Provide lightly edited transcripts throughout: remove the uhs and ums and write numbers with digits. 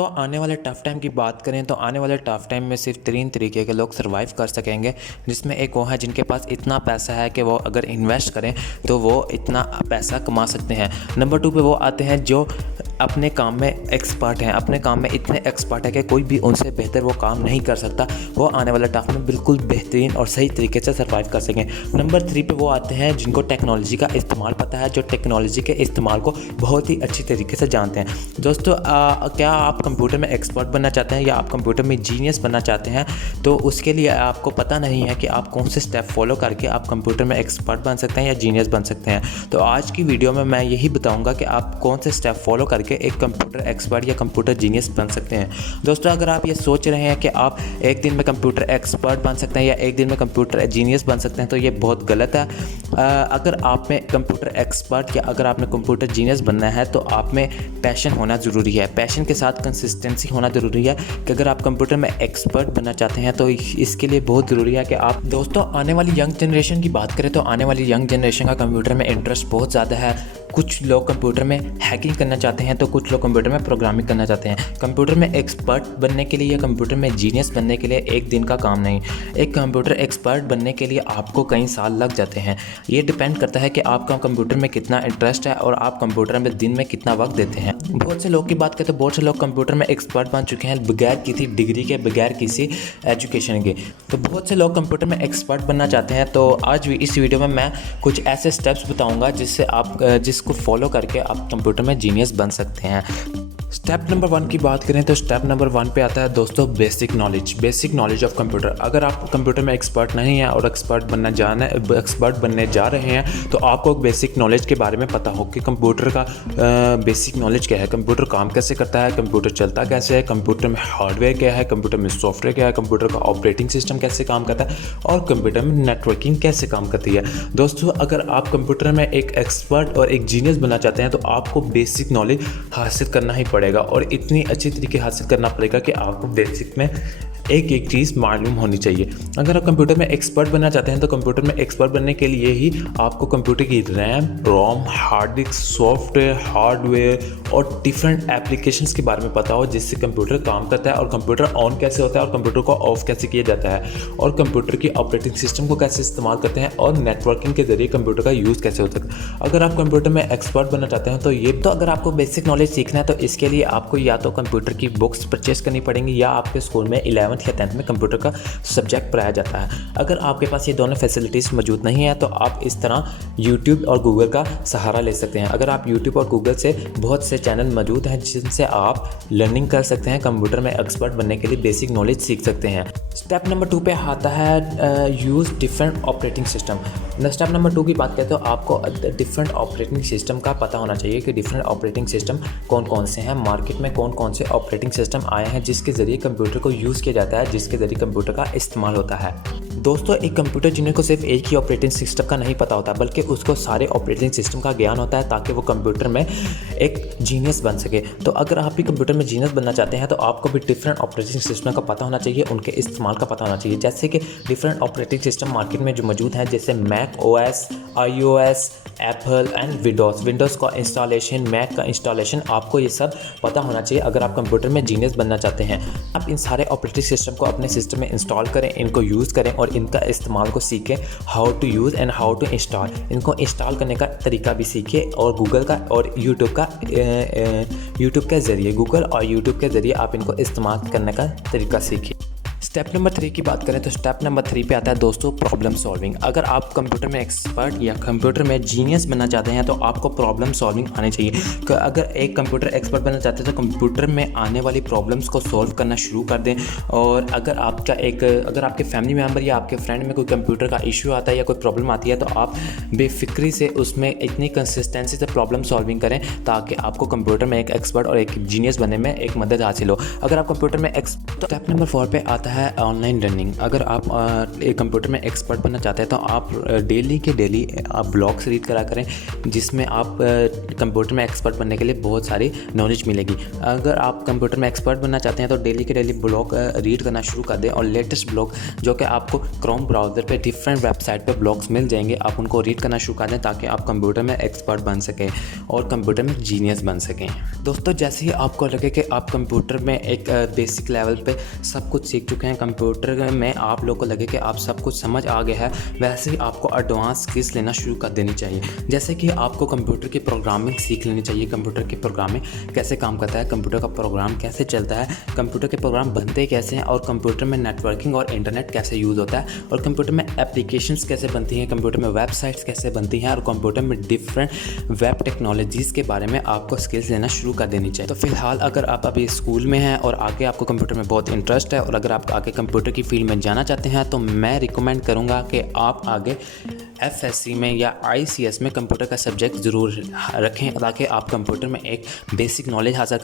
दोस्तों आने वाले टफ़ टाइम की बात करें तो आने वाले टफ़ टाइम में सिर्फ 3 तरीके के लोग सर्वाइव कर सकेंगे, जिसमें एक वो है जिनके पास इतना पैसा है कि वो अगर इन्वेस्ट करें तो वो इतना पैसा कमा सकते हैं। नंबर 2 पे वो आते हैं जो अपने काम में एक्सपर्ट हैं, अपने काम में इतने एक्सपर्ट है कि कोई भी उनसे बेहतर वो काम नहीं कर सकता। वो आने वाले टफ़ में बिल्कुल बेहतरीन और सही तरीके से सर्वाइव कर सकें। नंबर 3 पे वो आते हैं जिनको टेक्नोलॉजी का इस्तेमाल पता है, जो टेक्नोलॉजी के इस्तेमाल को बहुत ही अच्छी तरीके से जानते हैं। दोस्तों क्या आप कंप्यूटर में एक्सपर्ट बनना चाहते हैं या आप कंप्यूटर में जीनियस बनना चाहते हैं, तो उसके लिए आपको पता नहीं है कि आप कौन से स्टेप फॉलो करके आप कंप्यूटर में एक्सपर्ट बन सकते हैं या जीनियस बन सकते हैं। तो आज की वीडियो में मैं यही बताऊंगा कि आप कौन से स्टेप फॉलो करके एक कंप्यूटर एक्सपर्ट या कंप्यूटर जीनियस बन सकते हैं। दोस्तों अगर आप ये सोच रहे हैं कि आप एक दिन में कंप्यूटर एक्सपर्ट बन सकते हैं या एक दिन में कंप्यूटर जीनियस बन सकते हैं, तो ये बहुत गलत है। अगर आप में कंप्यूटर एक्सपर्ट या अगर आपने कंप्यूटर जीनियस बनना है तो आप में पैशन होना ज़रूरी है। पैशन के साथ कंसिस्टेंसी होना ज़रूरी है कि अगर आप कंप्यूटर में एक्सपर्ट बनना चाहते हैं तो इसके लिए बहुत ज़रूरी है कि आप दोस्तों आने वाली यंग जनरेशन की बात करें तो आने वाली यंग जनरेशन का कंप्यूटर में इंटरेस्ट बहुत ज़्यादा है। कुछ लोग कंप्यूटर में हैकिंग करना चाहते हैं तो कुछ लोग कंप्यूटर में प्रोग्रामिंग करना चाहते हैं। कंप्यूटर में एक्सपर्ट बनने के लिए या कंप्यूटर में जीनियस बनने के लिए एक दिन का काम नहीं, एक कंप्यूटर एक्सपर्ट बनने के लिए आपको कई साल लग जाते हैं। ये डिपेंड करता है कि आपका कंप्यूटर में कितना इंटरेस्ट है और आप कंप्यूटर में दिन में कितना वक्त देते हैं। बहुत से लोग की बात करें तो बहुत से लोग कंप्यूटर में एक्सपर्ट बन चुके हैं बगैर किसी डिग्री के, बगैर किसी एजुकेशन के। तो बहुत से लोग कंप्यूटर में एक्सपर्ट बनना चाहते हैं। तो आज इस वीडियो में मैं कुछ ऐसे स्टेप्स बताऊंगा जिससे आप जिसको फॉलो करके आप कंप्यूटर में जीनियस बन सकते हैं। स्टेप नंबर 1 की बात करें तो स्टेप नंबर 1 पे आता है दोस्तों बेसिक नॉलेज ऑफ कंप्यूटर। अगर आप कंप्यूटर में एक्सपर्ट नहीं हैं और एक्सपर्ट बनने जा रहे हैं तो आपको बेसिक नॉलेज के बारे में पता हो कि कंप्यूटर का बेसिक नॉलेज क्या है, कंप्यूटर काम कैसे करता है, कंप्यूटर चलता कैसे है, कंप्यूटर में हार्डवेयर क्या है, कंप्यूटर में सॉफ्टवेयर क्या है, कंप्यूटर का ऑपरेटिंग सिस्टम कैसे काम करता है और कंप्यूटर में नेटवर्किंग कैसे काम करती है। दोस्तों अगर आप कंप्यूटर में एक एक्सपर्ट और एक जीनियस बनना चाहते हैं तो आपको बेसिक नॉलेज हासिल करना ही पड़ेगा और इतनी अच्छी तरीके हासिल करना पड़ेगा कि आपको बेसिक में एक एक चीज़ मालूम होनी चाहिए। अगर आप कंप्यूटर में एक्सपर्ट बनना चाहते हैं तो कंप्यूटर में एक्सपर्ट बनने के लिए ही आपको कंप्यूटर की रैम, रोम, हार्ड डिस्क, सॉफ्टवेयर, हार्डवेयर और डिफरेंट एप्लीकेशंस के बारे में पता हो जिससे कंप्यूटर काम करता है और कंप्यूटर ऑन कैसे होता है और कंप्यूटर को ऑफ कैसे किया जाता है और कंप्यूटर की ऑपरेटिंग सिस्टम को कैसे इस्तेमाल करते हैं और नेटवर्किंग के जरिए कंप्यूटर का यूज़ कैसे होता है। अगर आप कंप्यूटर में एक्सपर्ट बनना चाहते हैं तो अगर आपको बेसिक नॉलेज सीखना है तो इसके लिए आपको या तो कंप्यूटर की बुक्स परचेस करनी पड़ेंगी या आपके स्कूल में 11th या 10th में कंप्यूटर का सब्जेक्ट पढ़ाया जाता है। अगर आपके पास ये दोनों फैसिलिटीज़ मौजूद नहीं है तो आप इस तरह YouTube और गूगल का सहारा ले सकते हैं। अगर आप YouTube और गूगल से बहुत से चैनल मौजूद हैं जिनसे आप लर्निंग कर सकते हैं, कंप्यूटर में एक्सपर्ट बनने के लिए बेसिक नॉलेज सीख सकते हैं। स्टेप नंबर 2 पे आता है use different operating system. Step number 2 की बात करें तो आपको डिफरेंट ऑपरेटिंग सिस्टम का पता होना चाहिए कि डिफरेंट ऑपरेटिंग सिस्टम कौन कौन से हैं, मार्केट में कौन कौन से ऑपरेटिंग सिस्टम आए हैं जिसके ज़रिए कंप्यूटर को यूज़ किया जाता है, जिसके ज़रिए कंप्यूटर का इस्तेमाल होता है। दोस्तों एक कंप्यूटर जीनियस को सिर्फ एक ही ऑपरेटिंग सिस्टम का नहीं पता होता बल्कि उसको सारे ऑपरेटिंग सिस्टम का ज्ञान होता है ताकि वो कंप्यूटर में एक जीनियस बन सके। तो अगर आप भी कंप्यूटर में जीनियस बनना चाहते हैं तो आपको भी डिफरेंट ऑपरेटिंग सिस्टम का पता होना चाहिए, उनके इस्तेमाल का पता होना चाहिए। जैसे कि डिफरेंट ऑपरेटिंग सिस्टम मार्केट में जो मौजूद हैं जैसे Mac OS, iOS, Apple and Windows का इंस्टॉलेशन, मैक का इंस्टॉलेशन, आपको ये सब पता होना चाहिए अगर आप कंप्यूटर में जीनियस बनना चाहते हैं। आप इन सारे ऑपरेटिंग सिस्टम को अपने सिस्टम में इंस्टॉल करें, इनको यूज़ करें और इनका इस्तेमाल को सीखें, how to use and how to install. इनको इंस्टॉल करने का तरीका भी सीखिए और गूगल का और यूट्यूब के ज़रिए, गूगल और यूट्यूब के ज़रिए आप इनको इस्तेमाल करने का तरीका सीखिए। स्टेप नंबर 3 की बात करें तो स्टेप नंबर 3 पे आता है दोस्तों प्रॉब्लम सॉल्विंग। अगर आप कंप्यूटर में एक्सपर्ट या कंप्यूटर में जीनियस बनना चाहते हैं तो आपको प्रॉब्लम सॉल्विंग आनी चाहिए। अगर एक कंप्यूटर एक्सपर्ट बनना चाहते हैं तो कंप्यूटर में आने वाली प्रॉब्लम्स को सॉल्व करना शुरू कर दें। और अगर आपके फैमिली मेम्बर या आपके फ्रेंड में कोई कंप्यूटर का इशू आता है या कोई प्रॉब्लम आती है तो आप बेफिक्री से उसमें इतनी कंसिस्टेंसी से प्रॉब्लम सॉल्विंग करें ताकि आपको कंप्यूटर में एक एक्सपर्ट और एक जीनियस बनने में एक मदद हासिल हो। अगर आप कंप्यूटर में स्टेप नंबर 4 पे आता आता है ऑनलाइन लर्निंग। अगर आप एक कंप्यूटर में एक्सपर्ट बनना चाहते हैं तो आप डेली के डेली आप ब्लॉग्स रीड करा करें, जिसमें आप कंप्यूटर में एक्सपर्ट बनने के लिए बहुत सारी नॉलेज मिलेगी। अगर आप कंप्यूटर में एक्सपर्ट बनना चाहते हैं तो डेली के डेली ब्लॉग रीड करना शुरू कर दें, और लेटेस्ट ब्लॉग जो कि आपको क्रोम ब्राउज़र पे डिफरेंट वेबसाइट पे ब्लॉग्स मिल जाएंगे, आप उनको रीड करना शुरू कर दें ताकि आप कंप्यूटर में एक्सपर्ट बन सकें और कंप्यूटर में जीनियस बन सकें। दोस्तों, जैसे ही आपको लगे कि आप कंप्यूटर में एक बेसिक लेवल पे सब कुछ सीख चुके हैं, कंप्यूटर में आप लोगों को लगे कि आप सब कुछ समझ आ गया है, वैसे ही आपको एडवांस स्किल्स लेना शुरू कर देनी चाहिए। जैसे कि आपको कंप्यूटर की प्रोग्रामिंग सीख लेनी चाहिए। कंप्यूटर की प्रोग्रामिंग कैसे काम करता है, कंप्यूटर का प्रोग्राम कैसे चलता है, कंप्यूटर के प्रोग्राम बनते कैसे हैं, और कंप्यूटर में नेटवर्किंग और इंटरनेट कैसे यूज़ होता है, और कंप्यूटर में एप्लीकेशंस कैसे बनती हैं, कंप्यूटर में वेबसाइट्स कैसे बनती हैं, और कंप्यूटर में डिफरेंट वेब टेक्नोलॉजीज़ के बारे में आपको स्किल्स लेना शुरू कर देनी चाहिए। तो फिलहाल अगर आप अभी स्कूल में हैं और आगे आपको कंप्यूटर में बहुत इंटरेस्ट है, और अगर आप आगे कंप्यूटर की फील्ड में जाना चाहते हैं, तो मैं रिकमेंड करूँगा कि आप आगे FSC में या ICS में कंप्यूटर का सब्जेक्ट ज़रूर रखें, ताकि आप कंप्यूटर में एक बेसिक नॉलेज हासिल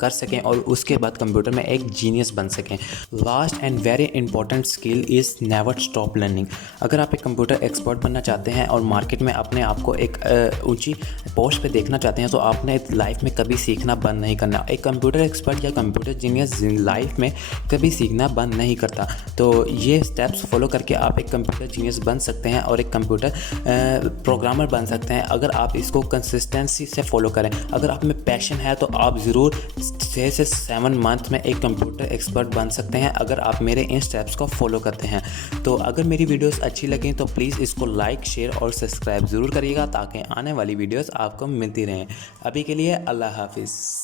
कर सकें और उसके बाद कंप्यूटर में एक जीनियस बन सकें। Last and very important skill is never stop learning. अगर आप एक कंप्यूटर एक्सपर्ट बनना चाहते हैं और मार्केट में अपने आप को एक ऊंची पोस्ट पे देखना चाहते हैं, तो आपने लाइफ में कभी सीखना बंद नहीं करना। एक कंप्यूटर एक्सपर्ट या कंप्यूटर जीनियस लाइफ में कभी सीखना बंद नहीं करता। तो ये स्टेप्स फॉलो करके आप एक कंप्यूटर जीनियस बन सकते हैं और एक कंप्यूटर प्रोग्रामर बन सकते हैं, अगर आप इसको कंसिस्टेंसी से फॉलो करें। अगर आप में पैशन है तो आप ज़रूर 6 से 7 मंथ में एक कंप्यूटर एक्सपर्ट बन सकते हैं, अगर आप मेरे इन स्टेप्स को फॉलो करते हैं। तो अगर मेरी वीडियोस अच्छी लगें तो प्लीज़ इसको लाइक, शेयर और सब्सक्राइब ज़रूर करिएगा, ताकि आने वाली वीडियोस आपको मिलती रहें। अभी के लिए अल्लाह हाफिज़।